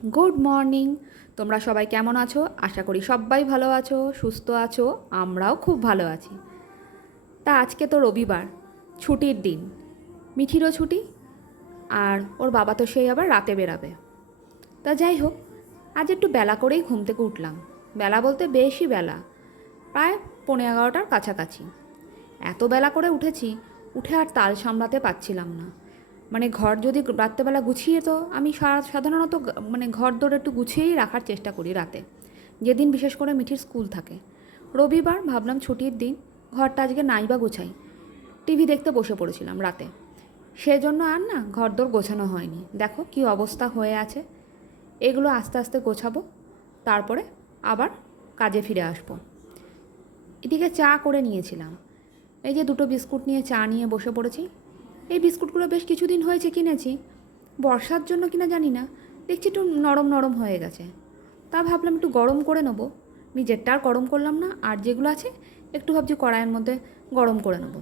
Good morning. তোমরা সবাই কেমন আছো? আশা করি সবাই ভালো আছো, সুস্থ আছো। আমরাও খুব ভালো আছি। তা আজকে তো রবিবার, ছুটির দিন। মিঠিরও ছুটি, আর ওর বাবা তো সেই আবার রাতে বেরাবে। তা যাই হোক, আজ একটু বেলা করেই ঘুম থেকে উঠলাম। বেলা বলতে বেশি বেলা, প্রায় 11:30টার কাছাকাছি। এত বেলা করে উঠেছি, উঠে আর তাল সামলাতে পারছিলাম না। মানে ঘর যদি রাত্রেবেলা গুছিয়ে, তো আমি সাধারণত মানে ঘর দৌড় একটু গুছিয়েই রাখার চেষ্টা করি রাতে, যেদিন বিশেষ করে মিঠির স্কুল থাকে। রবিবার ভাবলাম ছুটির দিন, ঘরটা আজকে নাই বা গোছাই। টিভি দেখতে বসে পড়েছিলাম রাতে, সেজন্য আর না ঘর দৌড় গোছানো হয়নি। দেখো কি অবস্থা হয়ে আছে। এগুলো আস্তে আস্তে গোছাবো, তারপরে আবার কাজে ফিরে আসবো। এদিকে চা করে নিয়েছিলাম, এই যে দুটো বিস্কুট নিয়ে চা নিয়ে বসে পড়েছি। এই বিস্কুটগুলো বেশ কিছুদিন হয়েছে কিনেছি, বর্ষার জন্য কিনা জানি না, দেখছি একটু নরম নরম হয়ে গেছে। তা ভাবলাম একটু গরম করে নেবো। নিজেরটা আর গরম করলাম না, আর যেগুলো আছে একটু ভাবছি কড়াইয়ের মধ্যে গরম করে নেবো।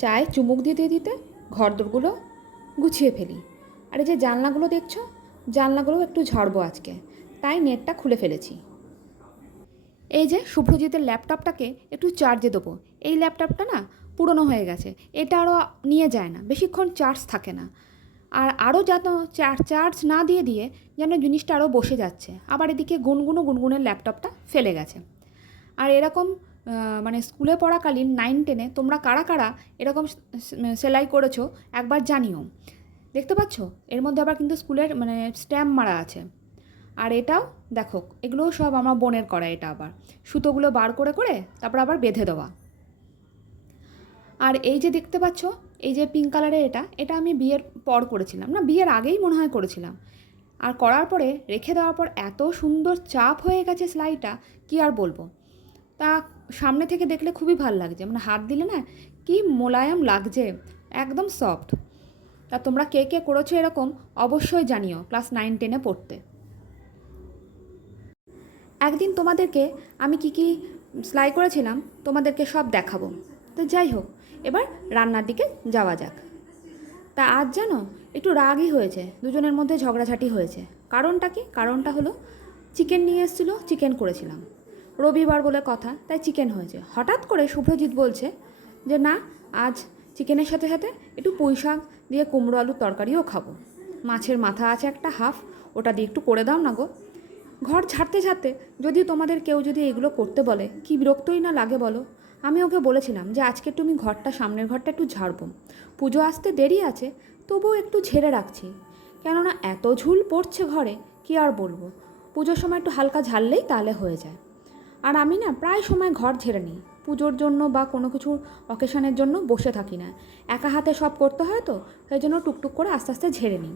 চায়ে চুমুক দিতে দিতে ঘরদোরগুলো গুছিয়ে ফেলি। আর এই যে জানলাগুলো দেখছো, জানলাগুলো একটু ঝাড়বো আজকে, তাই নেটটা খুলে ফেলেছি। এই যে শুভ্রজিতের ল্যাপটপটাকে একটু চার্জে দেবো। এই ল্যাপটপটা না পুরনো হয়ে গেছে, এটা আরও নিয়ে যায় না, বেশিক্ষণ চার্জ থাকে না। আর আরও যেন চার্জ না দিয়ে দিয়ে যেন জিনিসটা আরও বসে যাচ্ছে। আবার এদিকে গুনগুনের ল্যাপটপটা ফেলে গেছে। আর এরকম মানে স্কুলে পড়াকালীন 9-10-এ তোমরা কারা কারা এরকম সেলাই করেছো একবার জানিও। দেখতে পাচ্ছ এর মধ্যে আবার কিন্তু স্কুলের মানে স্ট্যাম্প মারা আছে। আর এটাও দেখো, এগুলোও সব আমার বোনের করা। এটা আবার সুতোগুলো বার করে করে তারপর আবার বেঁধে দেওয়া। আর এই যে দেখতে পাচ্ছ, এই যে পিঙ্ক কালারের, এটা এটা আমি বিয়ের পর করেছিলাম, না বিয়ের আগেই মনে হয় করেছিলাম। আর করার পরে রেখে দেওয়ার পর এত সুন্দর চাপ হয়ে গেছে সেলাইটা, কি আর বলবো। তা সামনে থেকে দেখলে খুবই ভালো লাগছে, মানে হাত দিলে না কি মোলায়েম লাগছে, একদম সফট। তা তোমরা কে কে করেছো এরকম অবশ্যই জানিও ক্লাস 9-10-এ পড়তে। একদিন তোমাদেরকে আমি কি কি সেলাই করেছিলাম তোমাদেরকে সব দেখাবো। তো যাই হোক, এবার রান্নার দিকে যাওয়া যাক। তা আজ জানো একটু রাগই হয়েছে, দুজনের মধ্যে ঝগড়াঝাটি হয়েছে। কারণটা কি? কারণটা হলো চিকেন নিয়ে এসেছিলো, চিকেন করেছিলাম। রবিবার বলে কথা, তাই চিকেন হয়েছে। হঠাৎ করে শুভ্রজিৎ বলছে যে না, আজ চিকেনের সাথে সাথে একটু পুঁই শাক দিয়ে কুমড়ো আলুর তরকারিও খাবো। মাছের মাথা আছে একটা হাফ, ওটা দিয়ে একটু করে দাও না গো। ঘর ঝাড়তে ঝাড়তে যদি তোমাদের কেউ যদি এগুলো করতে বলে, কি বিরক্তই না লাগে বলো। আমি ওকে বলেছিলাম যে আজকে তুমি ঘরটা, সামনের ঘরটা একটু ঝাড়বো, পুজো আসতে দেরি আছে, তবুও একটু ঝেড়ে রাখছি। কেননা এত ঝুল পড়ছে ঘরে, কি আর বলবো। পুজোর সময় একটু হালকা ঝাড়লেই তাহলে হয়ে যায়। আর আমি না প্রায় সময় ঘর ঝেড়ে নিই, পুজোর জন্য বা কোনো কিছু অকেশনের জন্য বসে থাকি না। একা হাতে সব করতে হয়, তো সেই জন্য টুকটুক করে আস্তে আস্তে ঝেড়ে নিই।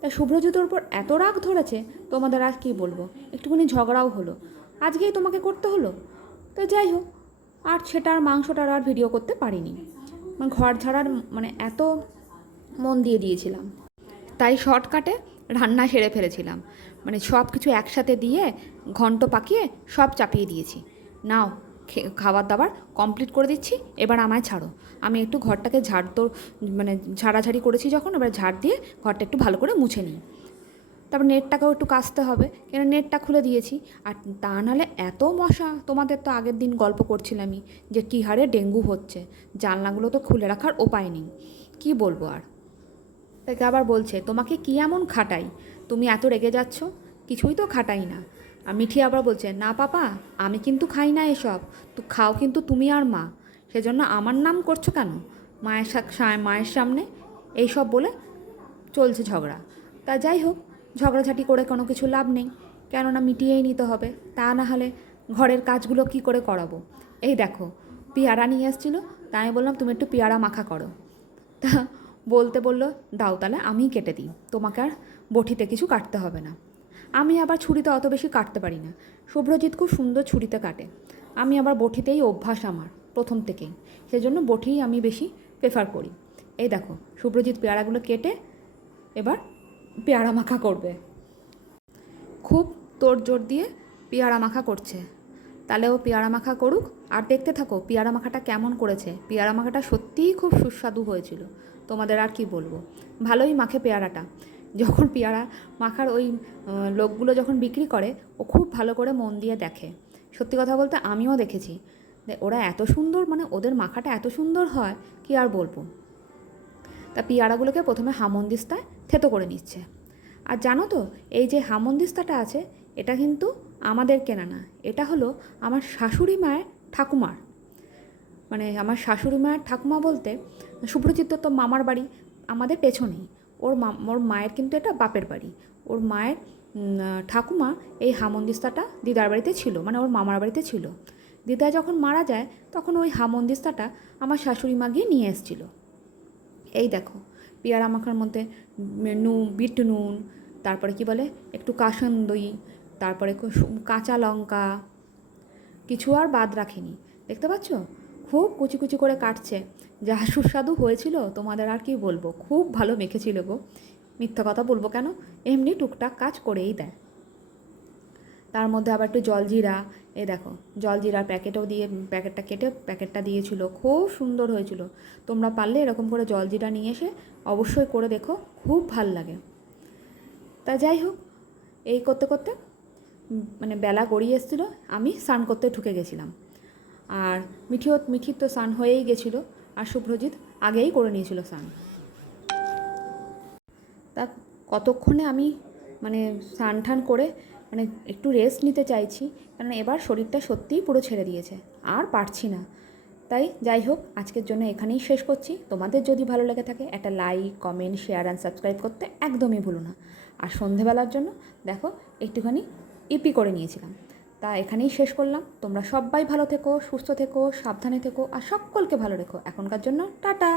তাই শুভ্রজিতের উপর এত রাগ ধরেছে, তোমাদের আর কি বলবো। একটুখানি ঝগড়াও হলো, আজকেই তোমাকে করতে হলো। তো যাই হোক, আর সেটার মাংসটার আর ভিডিও করতে পারিনি। মানে ঘর ঝাড়ার মানে এত মন দিয়ে দিয়েছিলাম, তাই শর্টকাটে রান্না সেরে ফেলেছিলাম। মানে সব কিছু একসাথে দিয়ে ঘন্ট পাকিয়ে সব চাপিয়ে দিয়েছি। নাও, খাবার দাবার কমপ্লিট করে দিচ্ছি, এবার আমায় ছাড়ো। আমি একটু ঘরটাকে মানে ঝাড়াঝাড়ি করেছি যখন, এবার ঝাড় দিয়ে ঘরটা একটু ভালো করে মুছে নিই। তারপর নেটটাকেও একটু কাচতে হবে, কেন নেটটা খুলে দিয়েছি। আর তা নাহলে এত মশা, তোমাদের তো আগের দিন গল্প করছিলামই যে কী হারে ডেঙ্গু হচ্ছে। জানলাগুলো তো খুলে রাখার উপায় নেই, কি বলবো আর। তাকে আবার বলছে তোমাকে কি এমন খাটাই, তুমি এত রেগে যাচ্ছ। কিছুই তো খাটাই না। আর মিঠি আবার বলছে না পাপা, আমি কিন্তু খাই না এসব, তো খাও কিন্তু তুমি আর মা, সেজন্য আমার নাম করছো কেন মায়ের সামনে। এইসব বলে চলছে ঝগড়া। তা যাই হোক, ঝগড়াঝাটি করে কোনো কিছু লাভ নেই, কেননা মিটিয়েই নিতে হবে। তা না হলে ঘরের কাজগুলো কি করে করাবো। এই দেখো, পেয়ারা নিয়ে এসেছিলো, তাই আমি বললাম তুমি একটু পেয়ারা মাখা করো। তা বলতে বললো দাও তাহলে আমিই কেটে দিই, তোমাকে আর বটিতে কিছু কাটতে হবে না। আমি আবার ছুরিতে অত বেশি কাটতে পারি না, শুভ্রজিৎ খুব সুন্দর ছুরিতে কাটে। আমি আবার বটিতেই অভ্যাস আমার প্রথম থেকেই, সেজন্য বটিই আমি বেশি প্রেফার করি। এই দেখো, শুভ্রজিৎ পেয়ারাগুলো কেটে এবার পেয়ারা মাখা করবে। খুব তোড়জোড় দিয়ে পেয়ারা মাখা করছে। তাহলে ও পেয়ারা মাখা করুক, আর দেখতে থাকো পেয়ারা মাখাটা কেমন করেছে। পেয়ারা মাখাটা সত্যিই খুব সুস্বাদু হয়েছিল, তোমাদের আর কি বলবো। ভালোই মাখে পেয়ারাটা, যখন পেয়ারা মাখার ওই লোকগুলো যখন বিক্রি করে ও খুব ভালো করে মন দিয়ে দেখে। সত্যি কথা বলতে আমিও দেখেছি ওরা এত সুন্দর, মানে ওদের মাখাটা এত সুন্দর হয় কি আর বলবো। তা পেয়ারাগুলোকে প্রথমে হামনদিস্তায় থেতো করে নিচ্ছে। আর জানো তো, এই যে হামনদিস্তাটা আছে এটা কিন্তু আমাদের কেনা না, এটা হলো আমার শাশুড়ি মায়ের ঠাকুমার। মানে আমার শাশুড়ি মায়ের ঠাকুমা বলতে সুপ্রজিৎ তো মামার বাড়ি আমাদের পেছনেই, ওর মায়ের কিন্তু এটা বাপের বাড়ি। ওর মায়ের ঠাকুমা এই হামনদিস্তাটা দিদার বাড়িতে ছিল, মানে ওর মামার বাড়িতে ছিল। দিদা যখন মারা যায় তখন ওই হামনদিস্তাটা আমার শাশুড়ি মা গিয়ে নিয়ে এসেছিল। এই দেখো পেয়ারা মাখার মধ্যে বিট নুন, তারপরে কি বলে একটু কাসুন্দি, তারপরে কাঁচা লঙ্কা, কিছু আর বাদ রাখিনি। দেখতে পাচ্ছ খুব কুচি কুচি করে কাটছে, যা সুস্বাদু হয়েছিল তোমাদের আর কি বলবো। খুব ভালো মেখেছিল গো, মিথ্যা কথা বলবো কেন, এমনি টুকটাক কাজ করেই দেয়। তার মধ্যে আবার একটু জলজিরা, এই দেখো জলজিরার প্যাকেটটা কেটে প্যাকেটটা দিয়েছিল, খুব সুন্দর হয়েছিল। তোমরা পারলে এরকম করে জলজিরা নিয়ে এসে অবশ্যই করে দেখো, খুব ভাল লাগে। তা যাই হোক, এই করতে করতে মানে বেলা গড়িয়ে এসেছিলো, আমি স্নান করতে ঢুকে গেছিলাম। আর মিঠির তো স্নান হয়েই গেছিলো, আর শুভ্রজিৎ আগেই করে নিয়েছিল স্নান। তা কতক্ষণে আমি মানে স্নান টান করে মানে একটু রেস্ট নিতে চাইছি, কারণ এবার শরীরটা সত্যিই পুরো ছেড়ে দিয়েছে, আর পারছি না। তাই যাই হোক, আজকের জন্য এখানেই শেষ করছি। তোমাদের যদি ভালো লেগে থাকে একটা like, comment, share and subscribe করতে একদমই ভুলো না। আর সন্ধেবেলার জন্য দেখো একটুখানি ইপি করে নিয়েছিলাম। তা এখানেই শেষ করলাম। তোমরা সবাই ভালো থেকো, সুস্থ থেকো, সাবধানে থেকো, আর সকলকে ভালো রেখো। এখনকার জন্য টাটা।